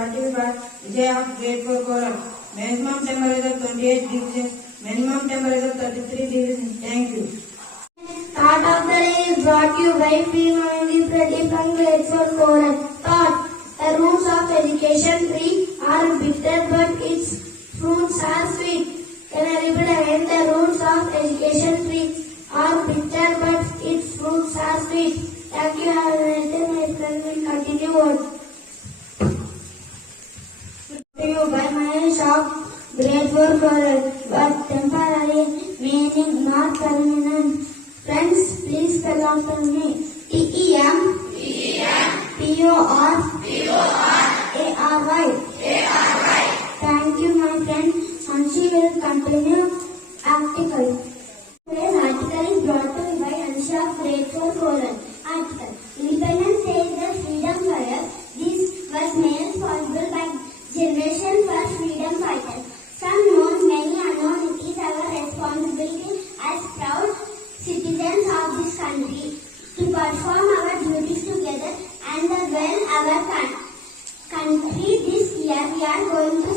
brought to you by Vijay of Grade 4 Koram. Maximum temperature 28 degrees, minimum temperature 33 degrees. Thank you. Thought of the day is brought to you by P. Pradeep from Grade 4 Koram. Thought. The roots of education tree are bitter but its fruits are sweet. Can I repeat again? The roots of education tree are bitter but its fruits are sweet. Thank you. Have a nice day. My friend will continue on. To you by Mahesh of Grade 4 Koram. But temporary meaning not permanent. Friends, please spell after me. T-E-M P-O-R A-R-Y. Thank you, my friend. Anshi will continue article. Today's article is brought to you by Anshi of Grade 4 Koram. Article. Independence Day is the freedom fighter. This was made possible by Generation for Freedom Fighters. Some known, many unknown. It is our responsibility as proud citizens of this country to perform our duties together and well our country. This year we are going to